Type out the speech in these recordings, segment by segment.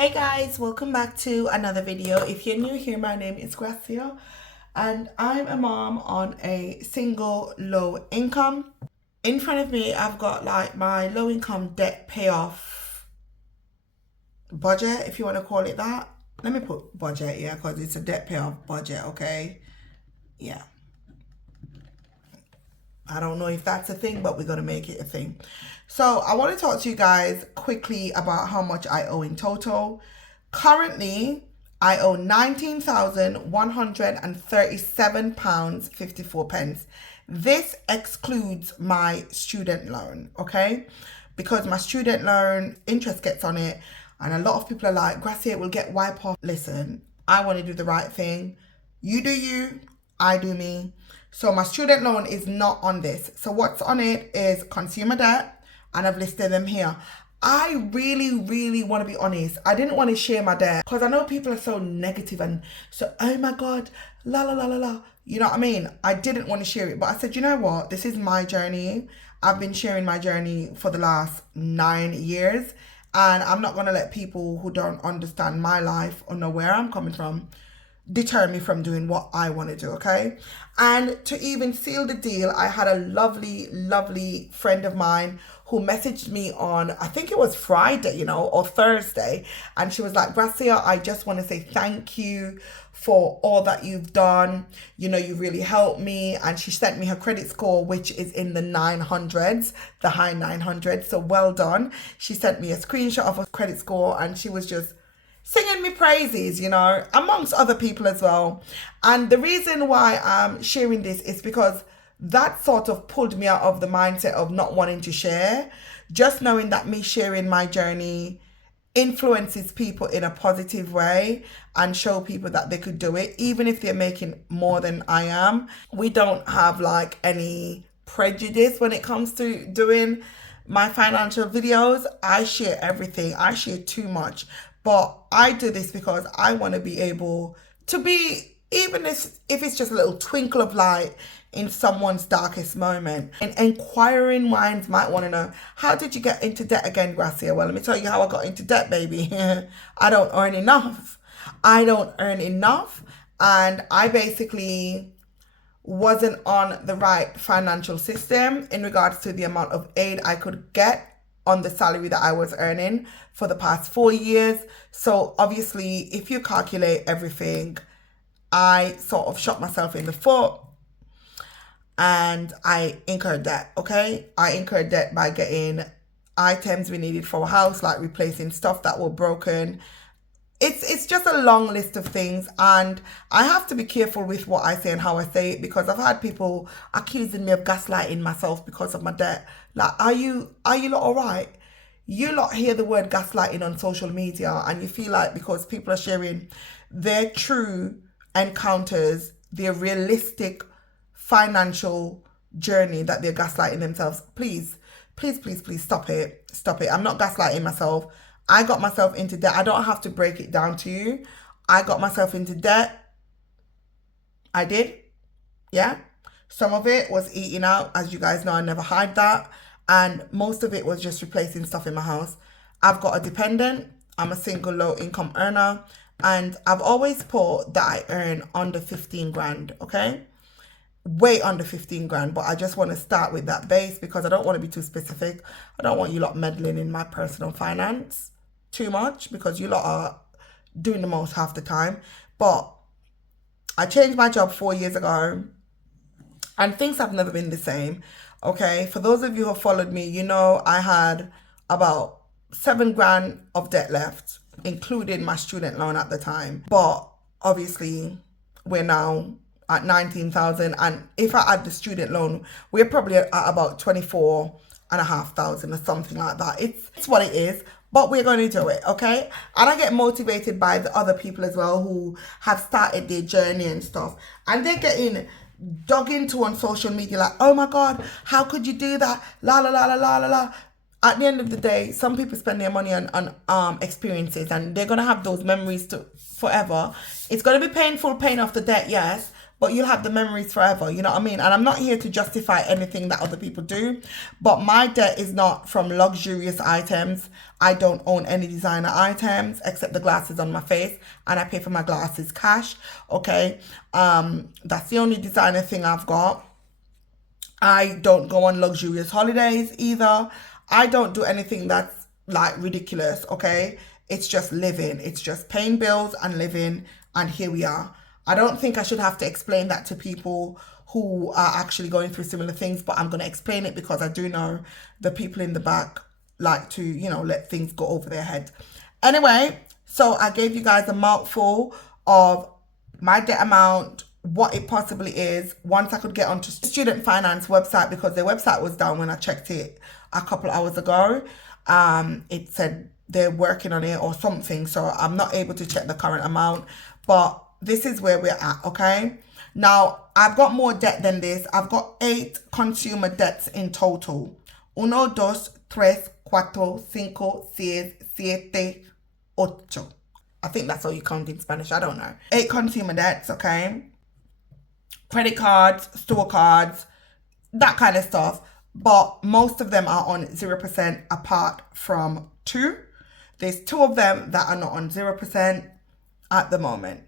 Hey guys, welcome back to another video. If you're new here, my name is Gracia and I'm a mom on a single low income. In front of me, I've got like my low income debt payoff budget, if you want to call it that. Let me put budget, yeah, because it's a debt payoff budget, okay? Yeah. I don't know if that's a thing, but we're going to make it a thing. So I want to talk to you guys quickly about how much I owe in total. Currently, I owe £19,137.54. This excludes my student loan, okay? Because my student loan interest gets on it, and a lot of people are like, Gracia, it will get wiped off. Listen, I want to do the right thing. You do you, I do me. So my student loan is not on this. So what's on it is consumer debt, and I've listed them here. I really want to be honest. I didn't want to share my debt because I know people are so negative and so, oh my God, la la la la la. You know what I mean? I didn't want to share it, but I said, you know what? This is my journey. I've been sharing my journey for the last 9 years, and I'm not going to let people who don't understand my life or know where I'm coming from deter me from doing what I want to do, okay? And to even seal the deal, I had a lovely friend of mine who messaged me on, I think it was Friday, or Thursday, and she was like, Gracia, I just want to say thank you for all that you've done. You really helped me. And she sent me her credit score, which is in the 900s, the high 900s. So well done. She sent me a screenshot of her credit score, and she was just singing me praises, amongst other people as well. And the reason why I'm sharing this is because that sort of pulled me out of the mindset of not wanting to share. Just knowing that me sharing my journey influences people in a positive way and show people that they could do it, even if they're making more than I am. We don't have like any prejudice when it comes to doing my financial videos. I share everything. I share too much. But I do this because I want to be able to be, even if it's just a little twinkle of light in someone's darkest moment. And inquiring minds might want to know, how did you get into debt again, Gracia? Well, let me tell you how I got into debt, baby. I don't earn enough. And I basically wasn't on the right financial system in regards to the amount of aid I could get on the salary that I was earning for the past 4 years. So obviously, if you calculate everything, I sort of shot myself in the foot and I incurred debt, okay? I incurred debt by getting items we needed for a house, like replacing stuff that were broken. It's just a long list of things, and I have to be careful with what I say and how I say it, because I've had people accusing me of gaslighting myself because of my debt. Like, are you lot all right? You lot hear the word gaslighting on social media and you feel like because people are sharing their true encounters, their realistic financial journey, that they're gaslighting themselves. Please stop it. I'm not gaslighting myself. I got myself into debt. I don't have to break it down to you. I got myself into debt. I did. Yeah. Some of it was eating out. As you guys know, I never hide that. And most of it was just replacing stuff in my house. I've got a dependent. I'm a single low income earner. And I've always put that I earn under 15 grand. Okay. Way under 15 grand. But I just want to start with that base because I don't want to be too specific. I don't want you lot meddling in my personal finance too much, because you lot are doing the most half the time. But I changed my job 4 years ago and things have never been the same. Okay, for those of you who have followed me, I had about 7 grand of debt left, including my student loan at the time. But obviously we're now at 19,000, and if I add the student loan, we're probably at about 24,500 or something like that. It's what it is. But we're going to do it, okay? And I get motivated by the other people as well who have started their journey and stuff. And they're getting dug into on social media like, oh my God, how could you do that? La la la la la la la. At the end of the day, some people spend their money on experiences, and they're going to have those memories to forever. It's going to be painful paying off the debt, yes. but you'll have the memories forever. You know what I mean? And I'm not here to justify anything that other people do, but my debt is not from luxurious items. I don't own any designer items except the glasses on my face, and I pay for my glasses cash. Okay. That's the only designer thing I've got. I don't go on luxurious holidays either. I don't do anything that's like ridiculous, okay? It's just living. It's just paying bills and living, and here we are. I don't think I should have to explain that to people who are actually going through similar things, but I'm going to explain it because I do know the people in the back like to, you know, let things go over their head. Anyway, so I gave you guys a mouthful of my debt amount, what it possibly is, once I could get onto student finance website, because their website was down when I checked it a couple hours ago. It said they're working on it or something, so I'm not able to check the current amount, but this is where we're at. Okay, now I've got more debt than this. I've got 8 consumer debts in total. 1, 2, 3, 4, 5, 6, 7, 8. I think that's how you count in Spanish. I don't know. 8 consumer debts, okay? Credit cards, store cards, that kind of stuff. But most of them are on 0% apart from 2. There's 2 of them that are not on 0% at the moment.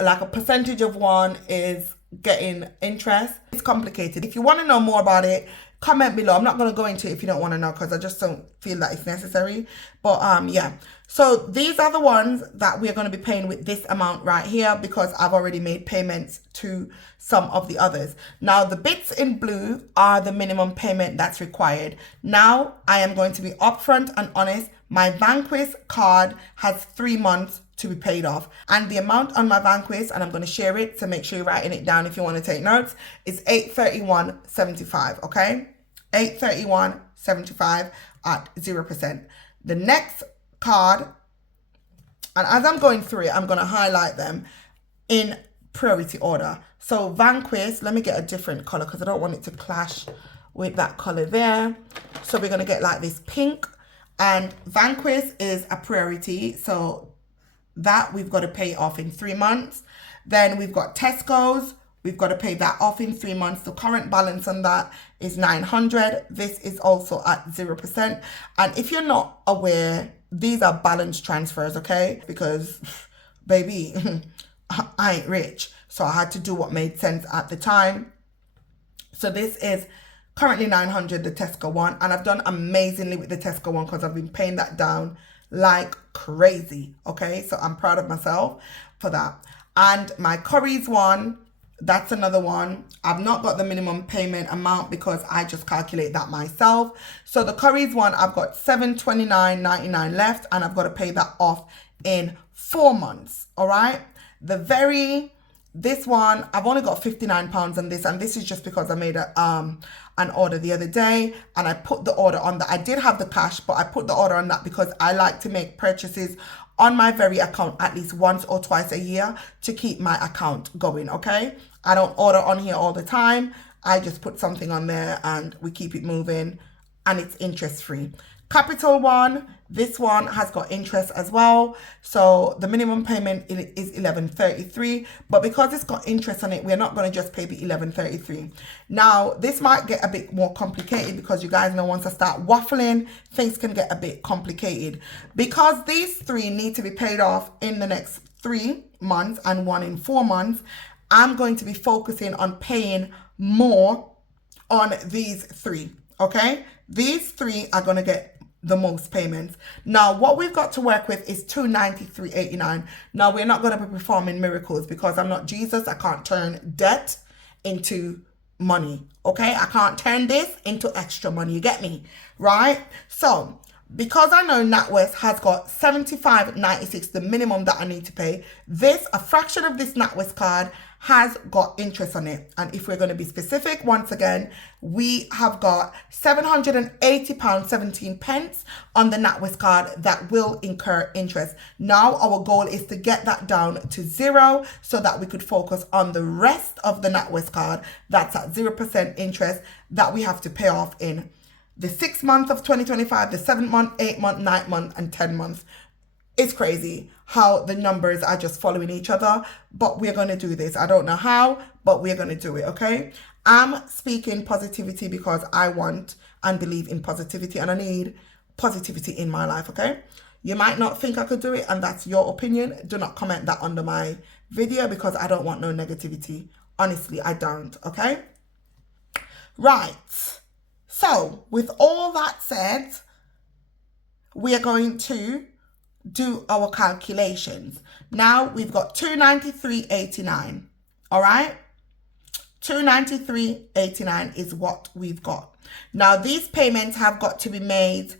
Like a percentage of one is getting interest. It's complicated. If you want to know more about it, comment below. I'm not going to go into it if you don't want to know, because I just don't feel that it's necessary. But yeah, so these are the ones that we're going to be paying with this amount right here, because I've already made payments to some of the others. Now the bits in blue are the minimum payment that's required. Now I am going to be upfront and honest. My Vanquish card has 3 months to be paid off, and the amount on my Vanquish, and I'm going to share it, so make sure you're writing it down if you want to take notes, is $831.75. okay, $831.75 at 0%. The next card, and as I'm going through it, I'm going to highlight them in priority order. So Vanquish, let me get a different color because I don't want it to clash with that color there. So we're going to get like this pink, and Vanquish is a priority, so that we've got to pay off in 3 months. Then we've got Tesco's. We've got to pay that off in 3 months. The current balance on that is $900. This is also at 0%. And if you're not aware, these are balance transfers, okay? Because, baby, I ain't rich. So I had to do what made sense at the time. So this is currently $900, the Tesco one. And I've done amazingly with the Tesco one because I've been paying that down like crazy, okay? So I'm proud of myself for that. And my Currys one, that's another one. I've not got the minimum payment amount because I just calculate that myself. So the Currys one, I've got $729.99 left, and I've got to pay that off in 4 months, all right? This one, I've only got £59 on this, and this is just because I made an order the other day, and I put the order on that. I did have the cash, but I put the order on that because I like to make purchases on my very account at least once or twice a year to keep my account going, okay? I don't order on here all the time. I just put something on there and we keep it moving, and it's interest free. Capital one, this one has got interest as well. So the minimum payment is $11.33, but because it's got interest on it, we're not going to just pay the $11.33. Now, this might get a bit more complicated because you guys know once I start waffling, things can get a bit complicated. Because these 3 need to be paid off in the next 3 months and 1 in 4 months, I'm going to be focusing on paying more on these 3, okay? These 3 are going to get the most payments. Now, what we've got to work with is $293.89. Now, we're not going to be performing miracles because I'm not Jesus. I can't turn debt into money, okay? I can't turn this into extra money. You get me, right? So, because I know NatWest has got $75.96, the minimum that I need to pay, a fraction of this NatWest card has got interest on it. And if we're going to be specific, once again, we have got £780.17 on the NatWest card that will incur interest. Now, our goal is to get that down to 0 so that we could focus on the rest of the NatWest card that's at 0% interest that we have to pay off in the 6th month of 2025, the 7th month, 8th month, 9th month, and 10th month. It's crazy how the numbers are just following each other, but we're going to do this. I don't know how, but we're going to do it, okay? I'm speaking positivity because I want and believe in positivity, and I need positivity in my life, okay? You might not think I could do it, and that's your opinion. Do not comment that under my video because I don't want no negativity. Honestly, I don't, okay? Right. So, with all that said, we are going to do our calculations. Now we've got 293.89. All right, 293.89 is what we've got. Now these payments have got to be made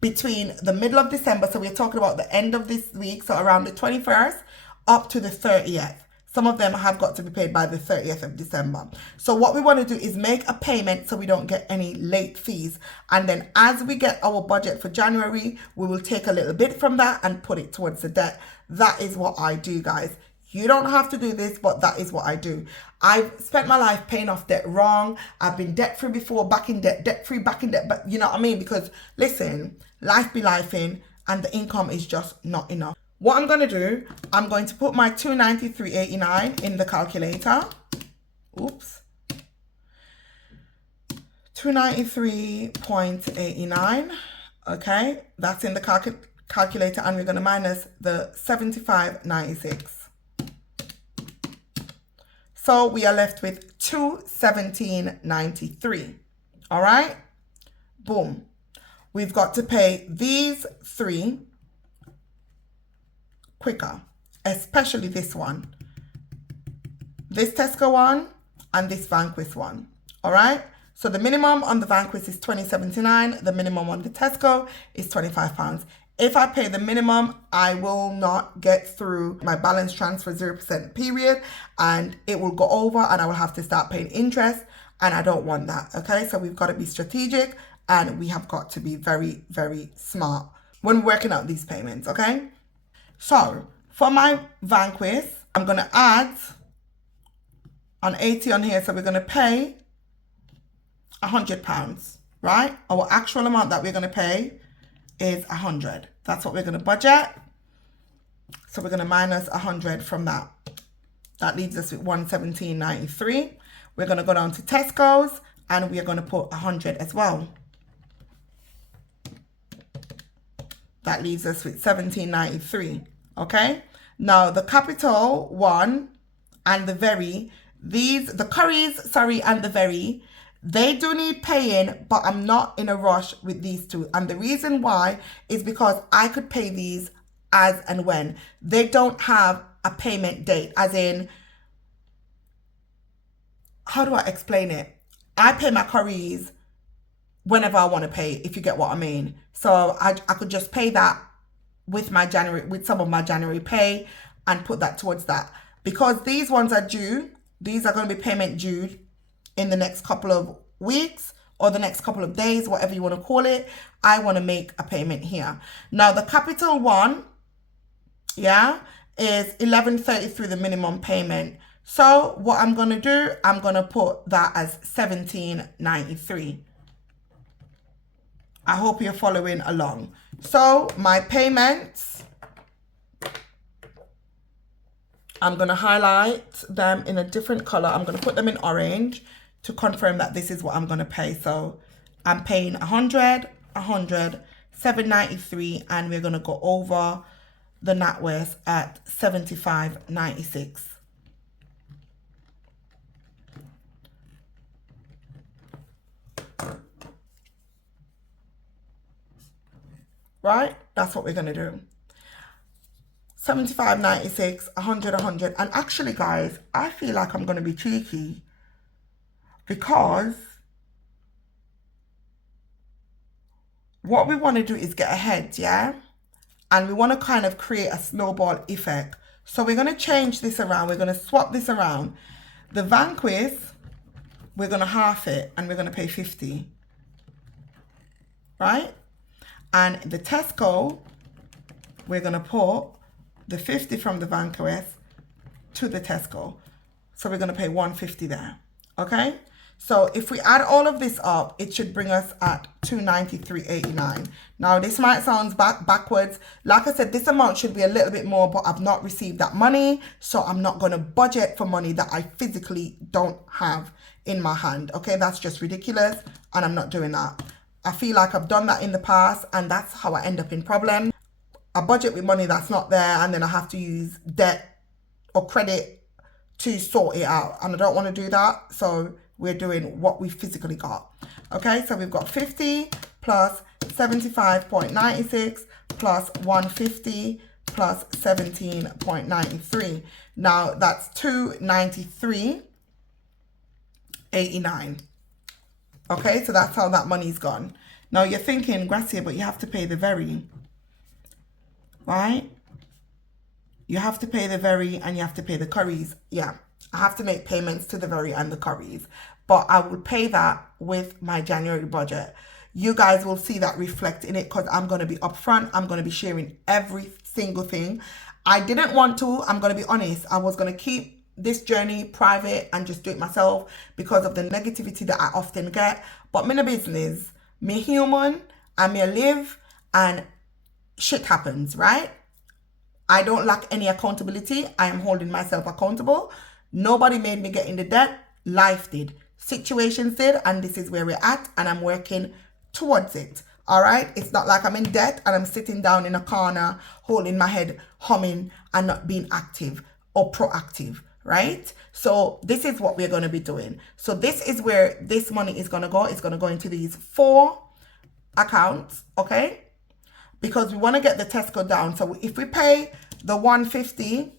between the middle of December, so we're talking about the end of this week, so around the 21st up to the 30th. Some of them have got to be paid by the 30th of December. So what we want to do is make a payment so we don't get any late fees. And then as we get our budget for January, we will take a little bit from that and put it towards the debt. That is what I do, guys. You don't have to do this, but that is what I do. I've spent my life paying off debt wrong. I've been debt-free before, back in debt, debt-free, back in debt. But you know what I mean? Because listen, life be lifing and the income is just not enough. What I'm going to do, I'm going to put my 293.89 in the calculator. Oops. 293.89. Okay, that's in the calculator, and we're going to minus the 75.96. So we are left with 217.93. All right. Boom. We've got to pay these three quicker, especially this one, this Tesco one, and this Vanquis one. All right. So the minimum on the Vanquis is $20.79. The minimum on the Tesco is £25. If I pay the minimum, I will not get through my balance transfer 0% period, and it will go over and I will have to start paying interest, and I don't want that. Okay. So we've got to be strategic, and we have got to be very, very smart when working out these payments. Okay. So for my Vanquis, I'm going to add an 80 on here. So we're going to pay £100, right? Our actual amount that we're going to pay is 100. That's what we're going to budget. So we're going to minus 100 from that. That leaves us with 117.93. We're going to go down to Tesco's and we are going to put 100 as well. That leaves us with 17.93. Okay. Now the capital one and the very, the curries, sorry, and the very, they do need paying, but I'm not in a rush with these two. And the reason why is because I could pay these as and when. They don't have a payment date, as in, how do I explain it? I pay my curries whenever I want to pay, if you get what I mean. So I could just pay that with my January, with some of my January pay, and put that towards that. Because these ones are due, these are going to be payment due in the next couple of weeks or the next couple of days, whatever you want to call it. I want to make a payment here. Now the capital one, yeah, is 1133, the minimum payment. So what I'm going to do, I'm going to put that as 1793. I hope you're following along. So my payments, I'm going to highlight them in a different color. I'm going to put them in orange to confirm that this is what I'm going to pay. So I'm paying 100, 100, 793, and we're going to go over the NatWest at 75.96. Right? That's what we're going to do. 75.96, 100, 100. And actually, guys, I feel like I'm going to be cheeky because what we want to do is get ahead, yeah? And we want to kind of create a snowball effect. So we're going to change this around. We're going to swap this around. The Vanquis, we're going to half it and we're going to pay 50. Right? And the Tesco, we're going to put the 50 from the Vanquis to the Tesco. So we're going to pay 150 there. Okay? So if we add all of this up, it should bring us at 293.89. Now this might sound backwards. Like I said, this amount should be a little bit more, but I've not received that money, so I'm not going to budget for money that I physically don't have in my hand. Okay, that's just ridiculous, and I'm not doing that. I feel like I've done that in the past, and that's how I end up in problems. I budget with money that's not there, and then I have to use debt or credit to sort it out, and I don't want to do that. So we're doing what we physically got. Okay, so we've got 50 plus 75.96 plus 150 plus 17.93. Now that's 293.89. Okay, so that's how that money's gone. Now you're thinking, Gracia, but you have to pay the very, right? You have to pay the very and you have to pay the curries. Yeah, I have to make payments to the very and the curries, but I will pay that with my January budget. You guys will see that reflect in it because I'm going to be upfront. I'm going to be sharing every single thing. I didn't want to, I'm going to be honest. I was going to keep this journey private and just do it myself because of the negativity that I often get. But me no business, me human, and me live, and shit happens, right? I don't lack any accountability. I am holding myself accountable. Nobody made me get into debt. Life did. Situations did. And this is where we're at. And I'm working towards it. All right? It's not like I'm in debt and I'm sitting down in a corner, holding my head, humming, and not being active or proactive. Right? So this is what we're going to be doing. So this is where this money is going to go. It's going to go into these 4 accounts. Okay? Because we want to get the Tesco down. So if we pay the 150,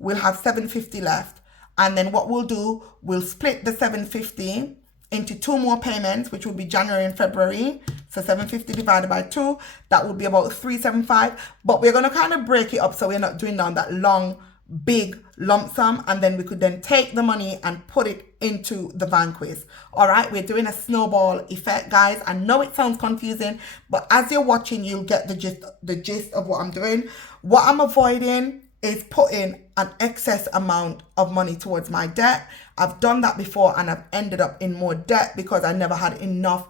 we'll have 750 left. And then what we'll do, we'll split the 750 into 2 more payments, which will be January and February. So 750 divided by 2, that will be about 375. But we're going to kind of break it up so we're not doing down that long, big lump sum, and then we could then take the money and put it into the Vanquish. All right, we're doing a snowball effect, guys. I know it sounds confusing, but as you're watching, you'll get the gist of what I'm doing. What I'm avoiding is putting an excess amount of money towards my debt. I've done that before and I've ended up in more debt because I never had enough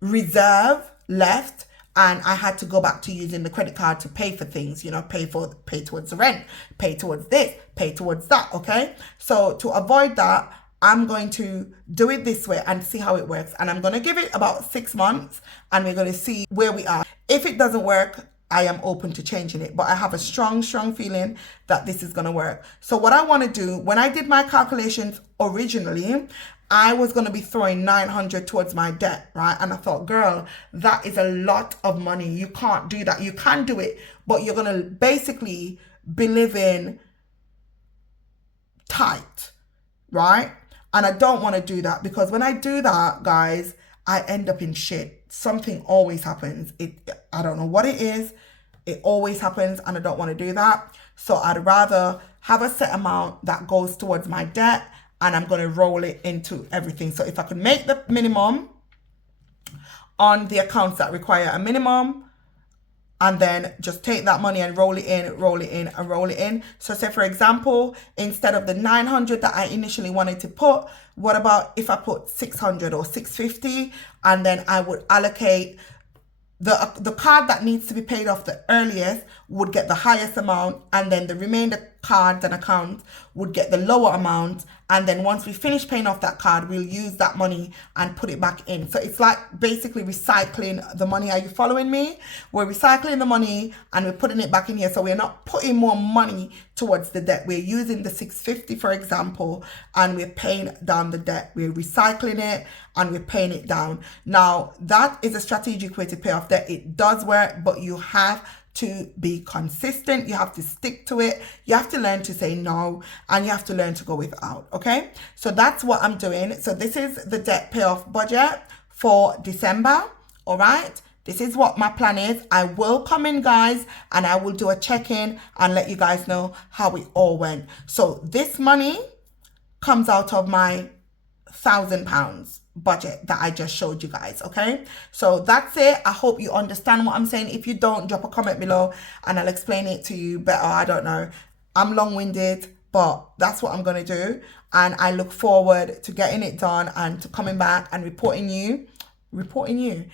reserve left. And I had to go back to using the credit card to pay for things, you know, pay towards the rent, pay towards this, pay towards that, okay? So to avoid that, I'm going to do it this way and see how it works. And I'm going to give it about 6 months and we're going to see where we are. If it doesn't work, I am open to changing it. But I have a strong feeling that this is going to work. So what I want to do, when I did my calculations originally, I was going to be throwing 900 towards my debt, right? And I thought, girl, that is a lot of money. You can't do that. You can do it, but you're going to basically be living tight, right? And I don't want to do that because when I do that, guys, I end up in shit. Something always happens. I don't know what it is. It always happens and I don't want to do that. So I'd rather have a set amount that goes towards my debt and I'm going to roll it into everything. So if I could make the minimum on the accounts that require a minimum, and then just take that money and roll it in, roll it in, and roll it in. So say, for example, instead of the 900 that I initially wanted to put, what about if I put 600 or 650, and then I would allocate the card that needs to be paid off the earliest would get the highest amount, and then the remainder cards and accounts would get the lower amount. And then once we finish paying off that card, we'll use that money and put it back in. So it's like basically recycling the money. Are you following me? We're recycling the money and we're putting it back in here. So we're not putting more money towards the debt. We're using the 650, for example, and we're paying down the debt. We're recycling it and we're paying it down. Now, that is a strategic way to pay off debt. It does work, but you have to be consistent. You have to stick to it. You have to learn to say no, and you have to learn to go without. Okay, so that's what I'm doing. So this is the debt payoff budget for December. All right, this is what my plan is. I will come in, guys, and I will do a check-in and let you guys know how it all went. So this money comes out of my £1,000 budget that I just showed you guys. Okay, so that's it. I hope you understand what I'm saying. If you don't, drop a comment below and I'll explain it to you better. I don't know, I'm long-winded, but that's what I'm going to do. And I look forward to getting it done and to coming back and reporting you.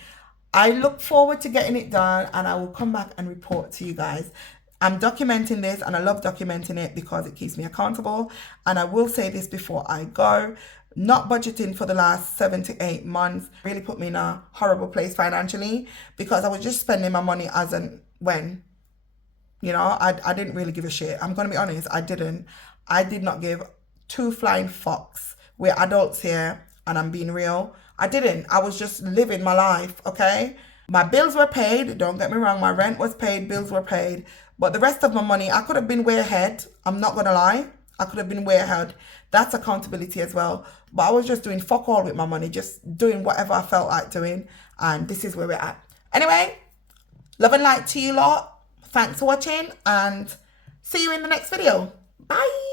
I look forward to getting it done, and I will come back and report to you guys. I'm documenting this, and I love documenting it because it keeps me accountable. And I will say this before I go, not budgeting for the last 7 to 8 months really put me in a horrible place financially, because I was just spending my money as and when. You know, I didn't really give a shit. I'm going to be honest, I didn't. I did not give two flying fucks. We're adults here, and I'm being real. I didn't. I was just living my life, okay? My bills were paid. Don't get me wrong. My rent was paid. Bills were paid. But the rest of my money, I could have been way ahead. I'm not going to lie. I could have been way ahead. That's accountability as well. But I was just doing fuck all with my money. Just doing whatever I felt like doing. And this is where we're at. Anyway, love and light to you lot. Thanks for watching. And see you in the next video. Bye.